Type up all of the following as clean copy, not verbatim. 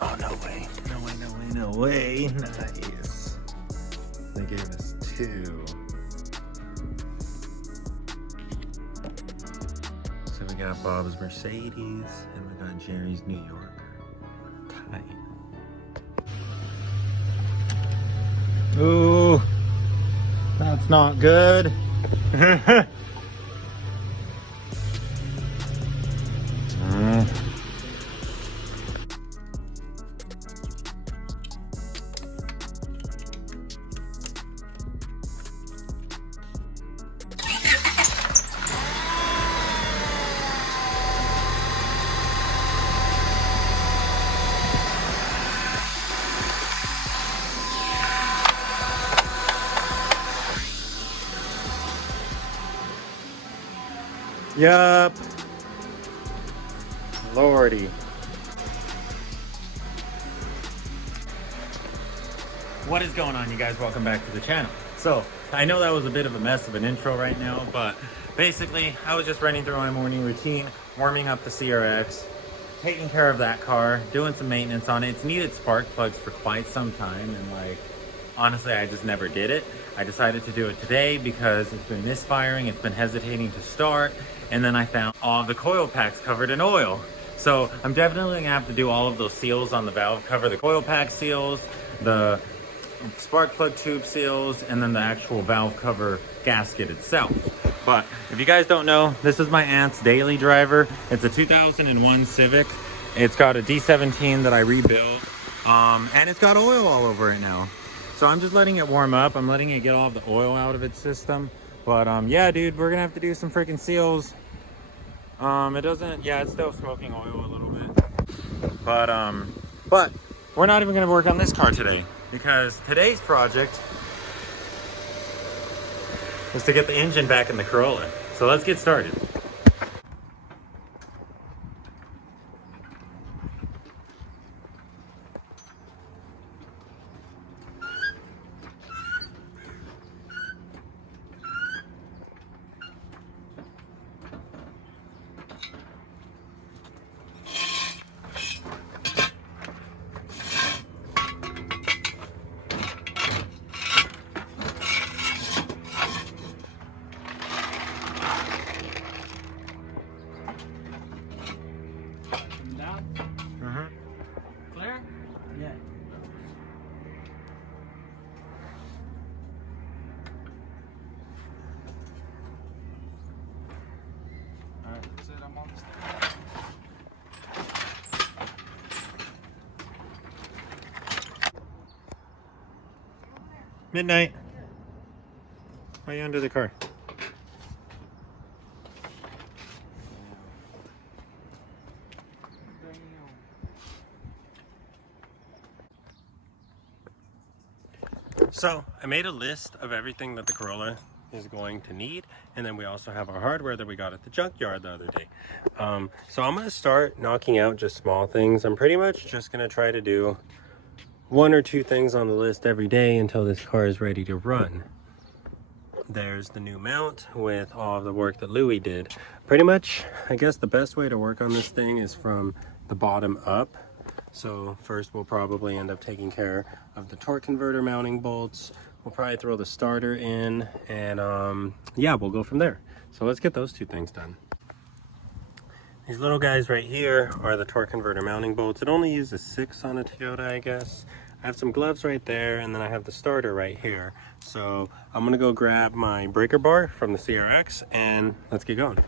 Oh, no way. No way, no way, no way. Nice. They gave us 2. So we got Bob's Mercedes and we got Jerry's New Yorker. Tight. Ooh, that's not good. Yup. Lordy. What is going on, you guys? Welcome back to the channel. So I know that was a bit of a mess of an intro right now, but basically I was just running through my morning routine, warming up the CRX, taking care of that car, doing some maintenance on it. It's needed spark plugs for quite some time, and like honestly I just never did it. I decided to do it today because it's been misfiring, it's been hesitating to start, and then I found all the coil packs covered in oil. So I'm definitely gonna have to do all of those seals on the valve cover, the coil pack seals, the spark plug tube seals, and then the actual valve cover gasket itself. But if you guys don't know, this is my aunt's daily driver. It's a 2001 Civic. It's got a D17 that I rebuilt, and it's got oil all over it now. So I'm just letting it warm up. I'm letting it get all of the oil out of its system. But yeah, dude, we're gonna have to do some freaking seals. It doesn't, yeah, it's still smoking oil a little bit. But we're not even gonna work on this car today, because today's project is to get the engine back in the Corolla. So let's get started. Clear? Yeah. Alright, that's it, I'm on the stairs. Midnight. Why are you under the car? So I made a list of everything that the Corolla is going to need, and then we also have our hardware that we got at the junkyard the other day. So I'm going to start knocking out just small things. I'm pretty much just going to try to do 1 or 2 things on the list every day until this car is ready to run. There's the new mount with all of the work that Louie did. Pretty much, I guess the best way to work on this thing is from the bottom up. So first we'll probably end up taking care of the torque converter mounting bolts. We'll probably throw the starter in, and yeah, we'll go from there. So let's get those 2 things done. These little guys right here are the torque converter mounting bolts. It only uses 6 on a Toyota, I guess. I have some gloves right there, and then I have the starter right here. So I'm gonna go grab my breaker bar from the CRX, and let's get going.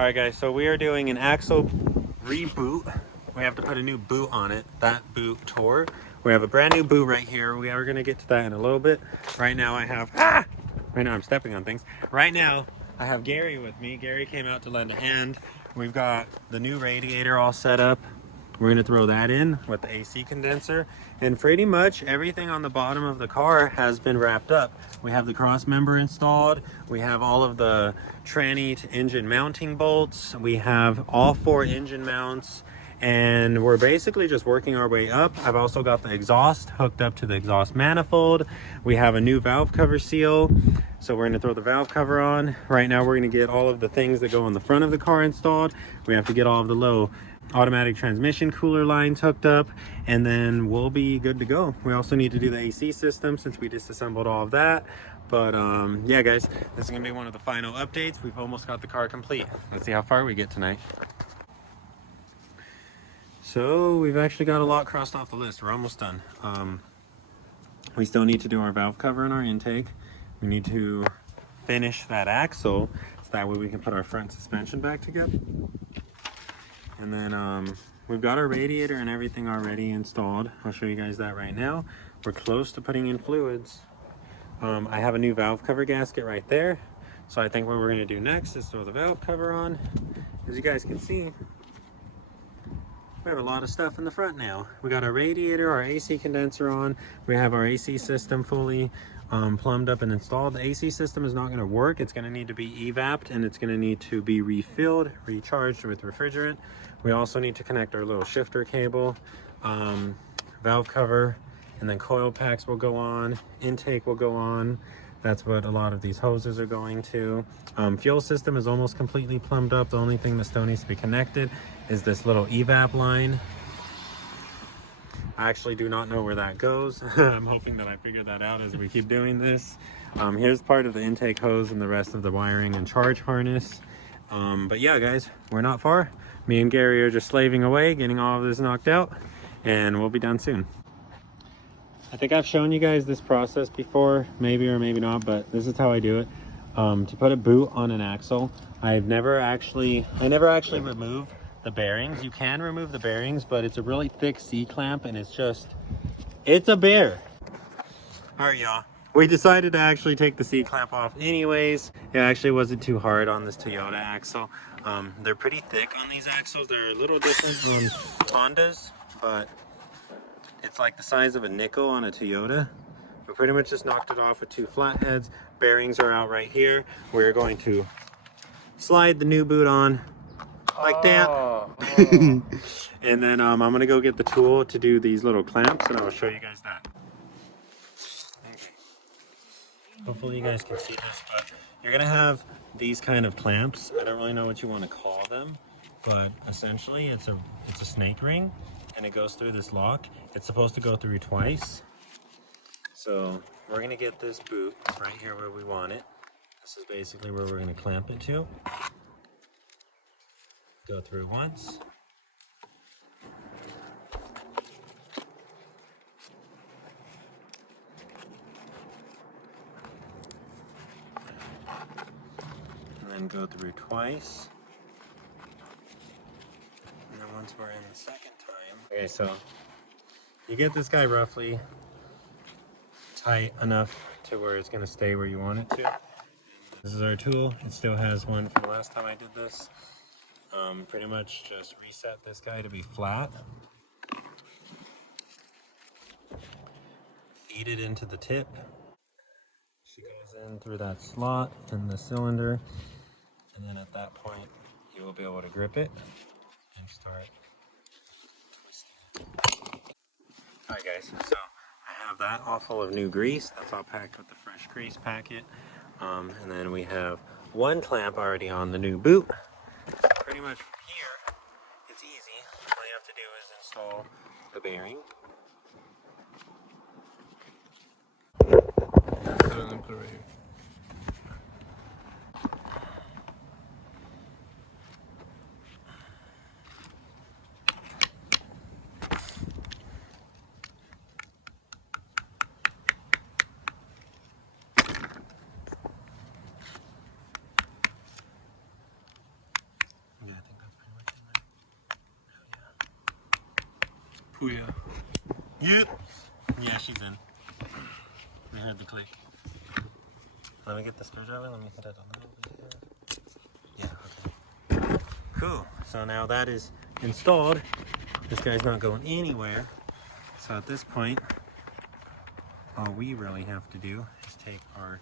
All right, guys, so we are doing an axle reboot. We have to put a new boot on it. That boot tore. We have a brand new boot right here. We are gonna get to that in a little bit. Right now I have, right now I'm stepping on things. Right now I have Gary with me. Gary came out to lend a hand. We've got the new radiator all set up. We're gonna throw that in with the AC condenser, and pretty much everything on the bottom of the car has been wrapped up. We have the cross member installed. We have all of the tranny to engine mounting bolts. We have all 4 engine mounts, and we're basically just working our way up. I've also got the exhaust hooked up to the exhaust manifold. We have a new valve cover seal, so we're gonna throw the valve cover on. Right now we're gonna get all of the things that go on the front of the car installed. We have to get all of the low automatic transmission cooler lines hooked up, and then we'll be good to go. We also need to do the AC system since we disassembled all of that. But yeah, guys, this is gonna be one of the final updates. We've almost got the car complete. Let's see how far we get tonight. So we've actually got a lot crossed off the list. We're almost done. We still need to do our valve cover and our intake. We need to finish that axle so that way we can put our front suspension back together. And then we've got our radiator and everything already installed. I'll show you guys that right now. We're close to putting in fluids. I have a new valve cover gasket right there. So I think what we're gonna do next is throw the valve cover on. As you guys can see, we have a lot of stuff in the front now. We got our radiator, our AC condenser on. We have our AC system fully plumbed up and installed. The AC system is not going to work. It's going to need to be evapped, and it's going to need to be refilled, recharged with refrigerant. We also need to connect our little shifter cable, valve cover, and then coil packs will go on. Intake will go on. That's what a lot of these hoses are going to. Fuel system is almost completely plumbed up. The only thing that still needs to be connected is this little evap line. I actually do not know where that goes. I'm hoping that I figure that out as we keep doing this. Here's part of the intake hose and the rest of the wiring and charge harness. But yeah, guys, we're not far. Me and Gary are just slaving away, getting all of this knocked out, and we'll be done soon. I think I've shown you guys this process before, maybe or maybe not, but this is how I do it. To put a boot on an axle, I never actually remove the bearings. You can remove the bearings, but it's a really thick C-clamp, and it's a bear. All right, y'all. We decided to actually take the C-clamp off anyways. It actually wasn't too hard on this Toyota axle. They're pretty thick on these axles. They're a little different on Hondas, but it's like the size of a nickel on a Toyota. We pretty much just knocked it off with 2 flatheads. Bearings are out right here. We're going to slide the new boot on like that. And then I'm gonna go get the tool to do these little clamps, and I'll show you guys that. Okay. Hopefully you guys can see this, but you're gonna have these kind of clamps. I don't really know what you want to call them, but essentially it's a snake ring, and it goes through this lock. It's supposed to go through twice. So we're gonna get this boot right here where we want it. This is basically where we're gonna clamp it to. Go through once. And then go through twice. And then once we're in the second time. Okay, so you get this guy roughly tight enough to where it's gonna stay where you want it to. This is our tool. It still has one from the last time I did this. Pretty much just reset this guy to be flat. Feed it into the tip. She goes in through that slot in the cylinder, and then at that point you will be able to grip it and start twisting it. Alright guys, so I have that all full of new grease. That's all packed with the fresh grease packet. And then we have 1 clamp already on the new boot. So pretty much from here, it's easy. All you have to do is install the bearing. Put it right here. Puya. Yep. Yeah, she's in. We heard the click. Let me get the screwdriver. Let me hit it a little bit here. Yeah, okay. Cool. So now that is installed. This guy's not going anywhere. So at this point, all we really have to do is take our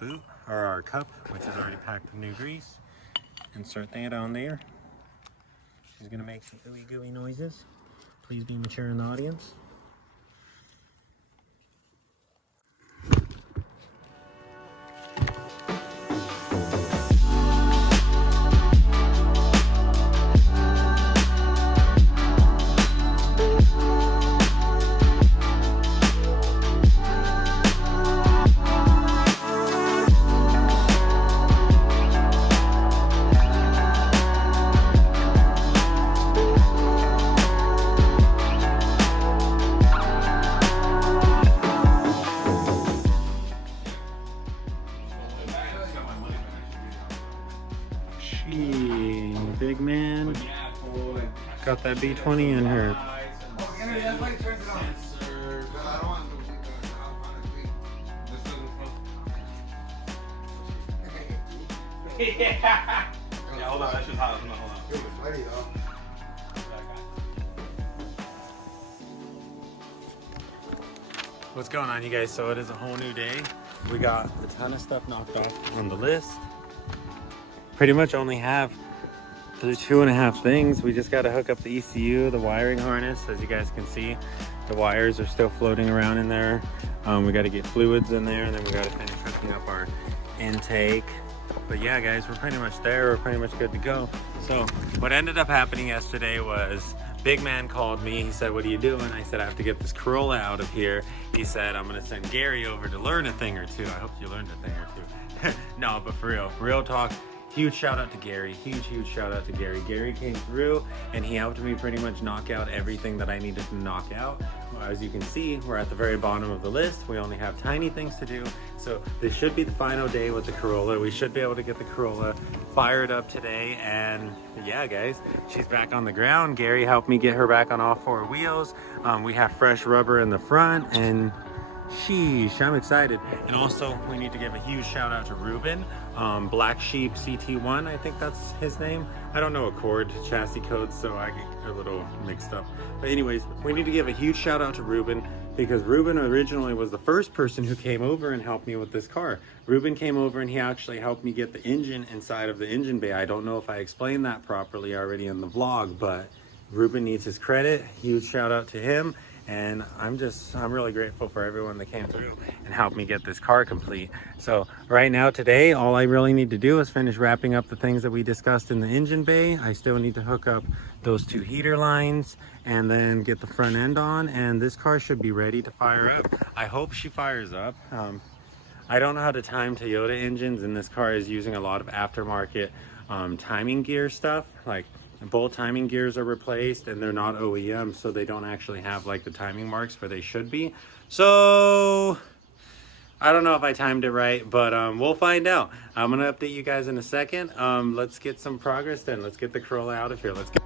boot, or our cup, which is already packed with new grease, insert that on there. She's gonna make some ooey gooey noises. Please be mature in the audience. Big man. Got that B20 in her. Yeah, hold on, that shit's hot. Hold on. What's going on, you guys? So it is a whole new day. We got a ton of stuff knocked off on the list. Pretty much only have the 2.5 things. We just got to hook up the ECU, the wiring harness. As you guys can see, the wires are still floating around in there. We got to get fluids in there, and then we got to finish hooking up our intake. But yeah, guys, we're pretty much there. We're pretty much good to go. So what ended up happening yesterday was Big Man called me. He said, "What are you doing?" I said, "I have to get this Corolla out of here." He said, "I'm gonna send Gary over to learn a thing or two." I hope you learned a thing or two. No, but for real talk, huge shout out to Gary. Huge shout out to Gary. Gary came through and he helped me pretty much knock out everything that I needed to knock out. Well, as you can see, we're at the very bottom of the list. We only have tiny things to do. So this should be the final day with the Corolla. We should be able to get the Corolla fired up today. And yeah, guys, she's back on the ground. Gary helped me get her back on all 4 wheels. We have fresh rubber in the front, and sheesh, I'm excited. And also, we need to give a huge shout out to Ruben. Black Sheep CT1, I think that's his name. I don't know Accord chassis codes, so I get a little mixed up. But anyways, we need to give a huge shout out to Ruben, because Ruben originally was the first person who came over and helped me with this car. Ruben came over and he actually helped me get the engine inside of the engine bay. I don't know if I explained that properly already in the vlog, but Ruben needs his credit. Huge shout out to him. And I'm really grateful for everyone that came through and helped me get this car complete. So right now today, all I really need to do is finish wrapping up the things that we discussed in the engine bay. I still need to hook up those 2 heater lines and then get the front end on, and this car should be ready to fire up. I hope she fires up. I don't know how to time Toyota engines, and this car is using a lot of aftermarket timing gear stuff. Like, both timing gears are replaced and they're not OEM, so they don't actually have like the timing marks where they should be. So I don't know if I timed it right, but we'll find out. I'm gonna update you guys in a second. Let's get some progress then. Let's get the Corolla out of here. Let's get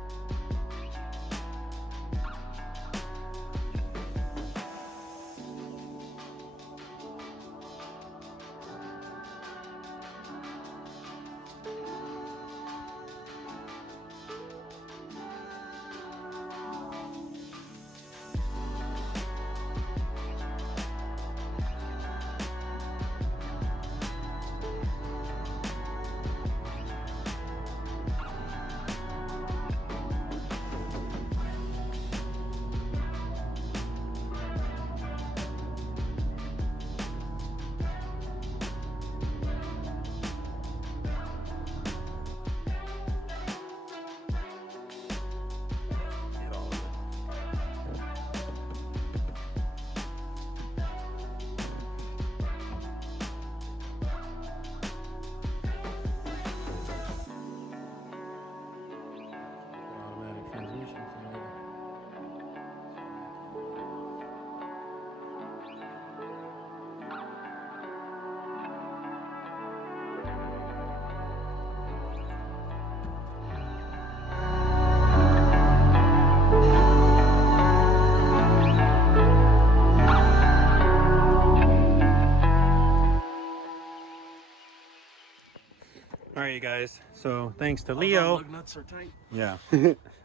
right, you guys. So thanks to Leo. Lug nuts are tight. Yeah.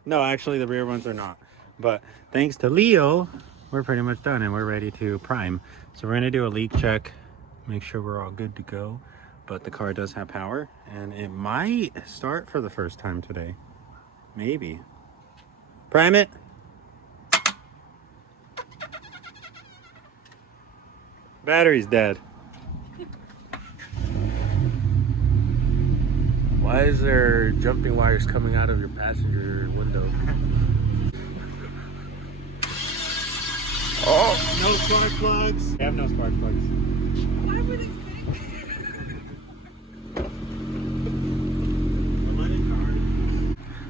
No, actually the rear ones are not. But thanks to Leo, we're pretty much done and we're ready to prime. So we're gonna do a leak check, make sure we're all good to go. But the car does have power and it might start for the first time today. Maybe. Prime it. Battery's dead. Why is there jumping wires coming out of your passenger window? Oh! No spark plugs. I have no spark plugs. Why would it say?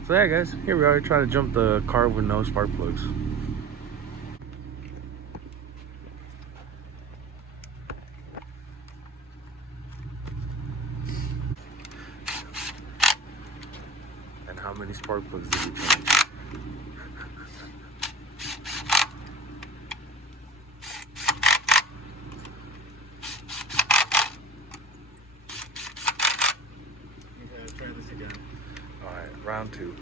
So yeah guys, here we are trying to jump the car with no spark plugs. And how many spark plugs did you change? Okay, try this again. Alright, round 2.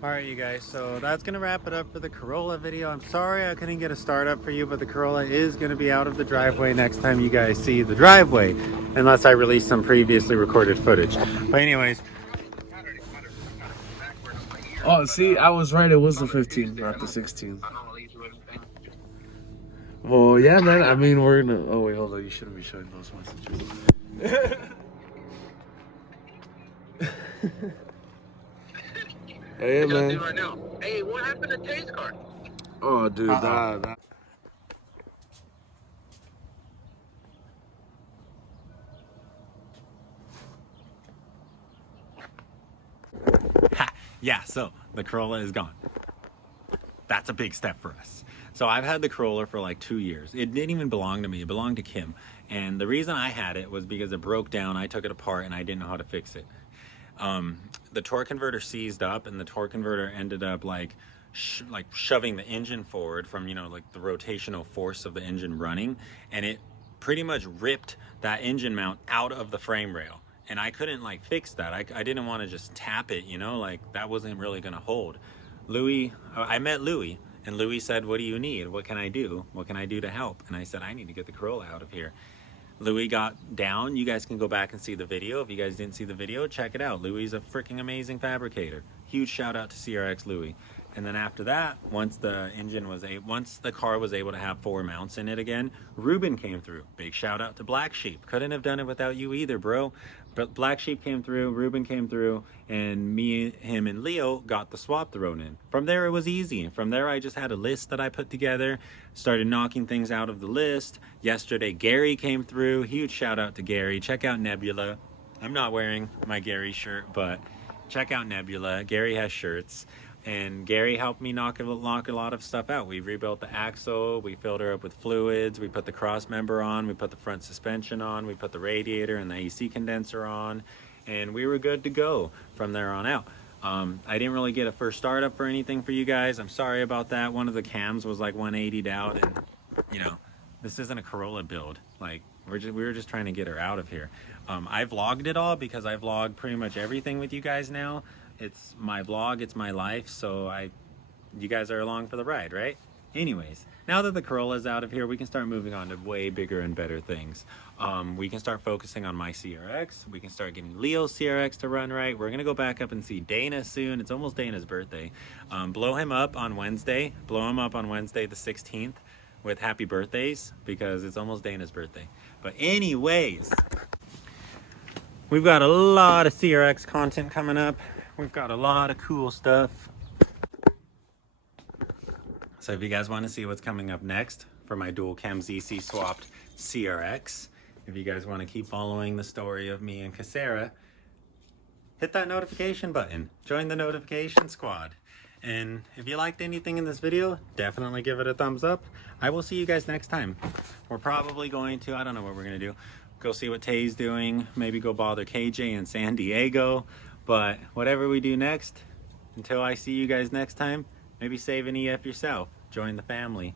All right, you guys, so that's gonna wrap it up for the Corolla video. I'm sorry I couldn't get a start up for you, but the Corolla is gonna be out of the driveway next time you guys see the driveway, unless I release some previously recorded footage. But anyways, Oh, see, I was right. It was the 15, not the 16. Well, yeah, man. I mean, we're gonna. Oh wait, hold on. You shouldn't be showing those messages. Hey, man. Right now. Hey, what happened to Tay's car? Oh, dude, that. yeah, so the Corolla is gone. That's a big step for us. So I've had the Corolla for like 2 years. It didn't even belong to me, it belonged to Kim. And the reason I had it was because it broke down, I took it apart and I didn't know how to fix it. The torque converter seized up and the torque converter ended up like shoving the engine forward from, you know, like the rotational force of the engine running, and it pretty much ripped that engine mount out of the frame rail. And I couldn't like fix that. I didn't want to just tap it, you know, like that wasn't really gonna hold. I met Louis and Louis said, what do you need? What can I do? What can I do to help? And I said, I need to get the Corolla out of here. Louis got down. You guys can go back and see the video. If you guys didn't see the video, check it out. Louis is a freaking amazing fabricator. Huge shout out to CRX LUIE. And then after that, once the car was able to have 4 mounts in it again, Ruben came through. Big shout out to Black Sheep. Couldn't have done it without you either, bro. But Black Sheep came through, Ruben came through, and me, him, and Leo got the swap thrown in. From there, it was easy. From there, I just had a list that I put together, started knocking things out of the list. Yesterday, Gary came through. Huge shout out to Gary. Check out Nebula. I'm not wearing my Gary shirt, but check out Nebula. Gary has shirts. And Gary helped me knock a lot of stuff out. We rebuilt the axle, we filled her up with fluids, we put the cross member on, we put the front suspension on, we put the radiator and the AC condenser on, and we were good to go from there on out. I didn't really get a first startup for anything for you guys. I'm sorry about that. One of the cams was like 180'd out, and you know, this isn't a Corolla build. Like we were just trying to get her out of here. I vlogged it all because I vlog pretty much everything with you guys now. It's my vlog, it's my life, so you guys are along for the ride, right? Anyways, now that the Corolla's out of here, we can start moving on to way bigger and better things. We can start focusing on my CRX. We can start getting Leo's CRX to run right. We're gonna go back up and see Dana soon. It's almost Dana's birthday. Blow him up on Wednesday. Blow him up on Wednesday the 16th with happy birthdays because it's almost Dana's birthday. But anyways, we've got a lot of CRX content coming up. We've got a lot of cool stuff. So if you guys want to see what's coming up next for my dual cam ZC swapped CRX, if you guys want to keep following the story of me and Casera, hit that notification button. Join the notification squad. And if you liked anything in this video, definitely give it a thumbs up. I will see you guys next time. We're probably going to, I don't know what we're going to do. Go see what Tay's doing. Maybe go bother KJ in San Diego. But whatever we do next, until I see you guys next time, Maybe save an EF yourself. Join the family.